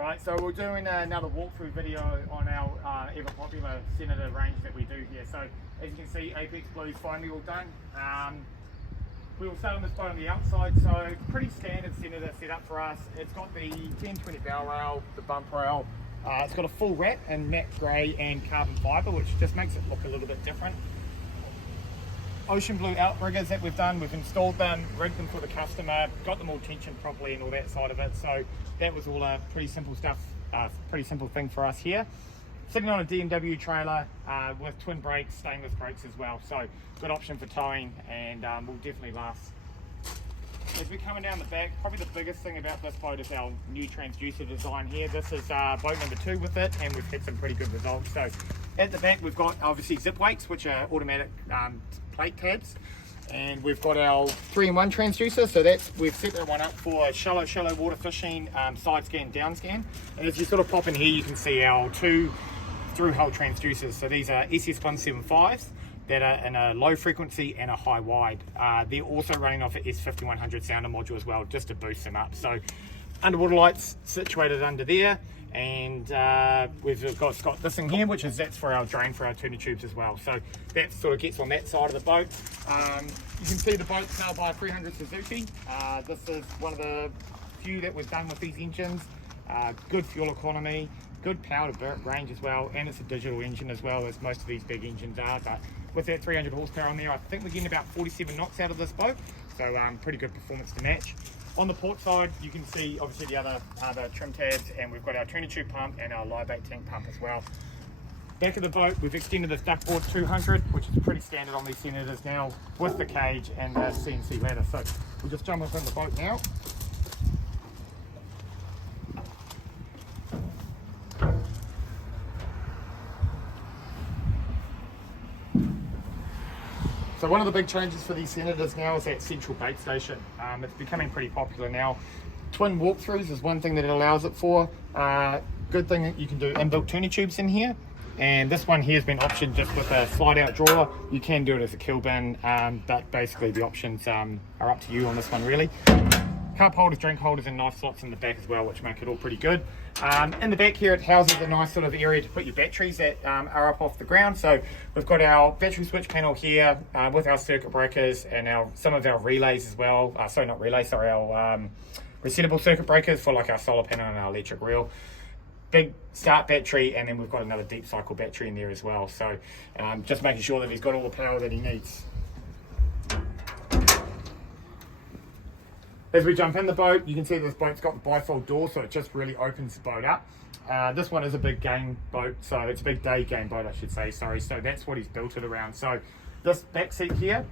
Right, so we're doing another walkthrough video on our ever popular Senator range that we do here. So as you can see, Apexblue is finally all done. We will start on this boat on the outside, so pretty standard Senator setup for us. It's got the 1020 bow rail, the bump rail. It's got a full wrap in matte grey and carbon fibre, which just makes it look a little bit different. Ocean blue outriggers that we've done, we've installed them, rigged them for the customer, got them all tensioned properly and all that side of it. So that was all pretty simple stuff, pretty simple thing for us here. Sitting on a DMW trailer with twin brakes, stainless brakes as well. So good option for towing and will definitely last. As we're coming down the back, probably the biggest thing about this boat is our new transducer design here. This is boat number 2 with it, and we've had some pretty good results. So at the back we've got obviously zip weights, which are automatic plate tabs, and we've got our 3-in-1 transducer. So that's, we've set that one up for shallow water fishing, side scan, down scan. And as you sort of pop in here, you can see our 2 through-hole transducers. So these are SS175s that are in a low frequency and a high wide. They're also running off an S5100 sounder module as well, just to boost them up. So underwater lights situated under there, and we've got this thing here, which is that's for our drain for our tuner tubes as well. So that sort of gets on that side of the boat. You can see the boat's now by a 300 Suzuki. This is one of the few that we've done with these engines. Good fuel economy, good power to range as well, and it's a digital engine as well, as most of these big engines are. But with that 300 horsepower on there, I think we're getting about 47 knots out of this boat, so pretty good performance to match. On the port side, you can see obviously the other trim tabs, and we've got our tuner tube pump and our live bait tank pump as well. Back of the boat, we've extended this Outboard 200, which is pretty standard on these Senators now, with the cage and the CNC ladder. So we'll just jump up in the boat now. So one of the big changes for these Senators now is that central bait station. It's becoming pretty popular now. Twin walkthroughs is one thing that it allows it for. Good thing that you can do inbuilt tuner tubes in here. And this one here has been optioned just with a slide out drawer. You can do it as a kill bin, but basically the options are up to you on this one really. Cup holders, drink holders and knife slots in the back as well, which make it all pretty good. In the back here it houses a nice sort of area to put your batteries that are up off the ground. So we've got our battery switch panel here with our circuit breakers and some of our relays as well. Our resettable circuit breakers for like our solar panel and our electric reel. Big start battery, and then we've got another deep cycle battery in there as well. So just making sure that he's got all the power that he needs. As we jump in the boat, you can see this boat's got the bifold door, so it just really opens the boat up. This one is a big game boat, so it's a big day game boat, I should say, sorry. So that's what he's built it around. So this back seat here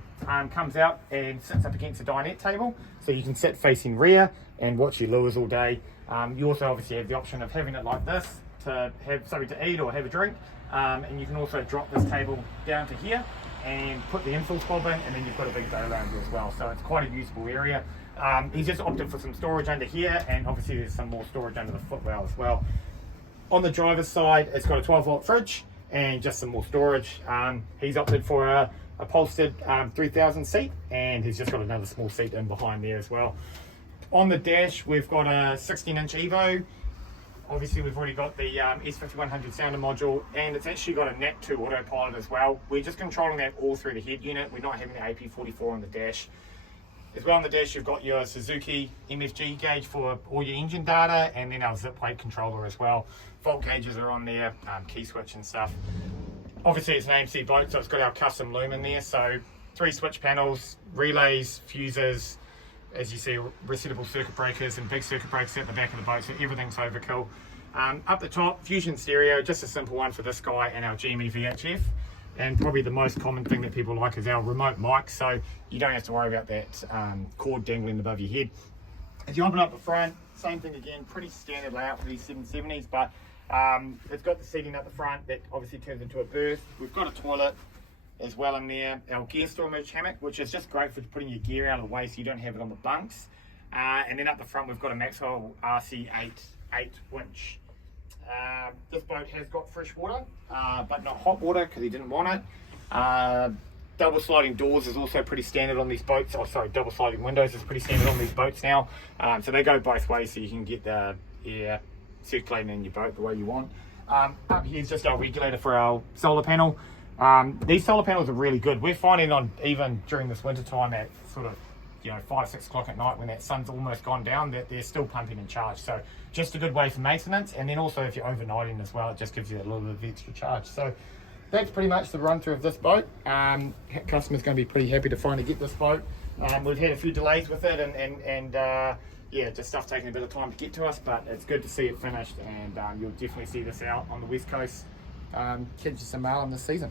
comes out and sits up against a dinette table, so you can sit facing rear and watch your lures all day. You also obviously have the option of having it like this to have something to eat or have a drink, and you can also drop this table down to here and put the infill fob in, and then you've got a big day around you as well. So it's quite a usable area. He's just opted for some storage under here, and obviously there's some more storage under the footwell as well. On the driver's side, it's got a 12-volt fridge and just some more storage. He's opted for a upholstered 3000 seat, and he's just got another small seat in behind there as well. On the dash, we've got a 16-inch Evo. Obviously we've already got the S5100 sounder module, and it's actually got a NAT2 autopilot as well. We're just controlling that all through the head unit. We're not having the AP44 on the dash. As well on the dash, you've got your Suzuki MFG gauge for all your engine data, and then our zip plate controller as well. Volt gauges are on there, key switch and stuff. Obviously it's an AMC boat, so it's got our custom loom in there. So 3 switch panels, relays, fuses, as you see, resettable circuit breakers and big circuit breakers at the back of the boat, so everything's overkill. Up the top, Fusion stereo, just a simple one for this guy, and our GME VHF. And probably the most common thing that people like is our remote mic, so you don't have to worry about that cord dangling above your head. As you open up the front, same thing again, pretty standard layout for these 770s, but it's got the seating up the front that obviously turns into a berth. We've got a toilet as well in there. Our gear storage hammock, which is just great for putting your gear out of the way so you don't have it on the bunks. And then up the front we've got a Maxwell RC8 winch. This boat has got fresh water, but not hot water because he didn't want it. Double sliding doors is also pretty standard on these boats. Oh, sorry, double sliding windows is pretty standard on these boats now. So they go both ways, so you can get the air circulating in your boat the way you want. Up here's just our regulator for our solar panel. These solar panels are really good. We're finding on even during this winter time at sort of 5, 6 o'clock at night when that sun's almost gone down, that they're still pumping and charged. So just a good way for maintenance, and then also if you're overnighting as well, it just gives you a little bit of extra charge. So that's pretty much the run through of this boat. Customer's going to be pretty happy to finally get this boat. We've had a few delays with it, and yeah, just stuff taking a bit of time to get to us, but it's good to see it finished, and you'll definitely see this out on the west coast. Catch you some mail in this season.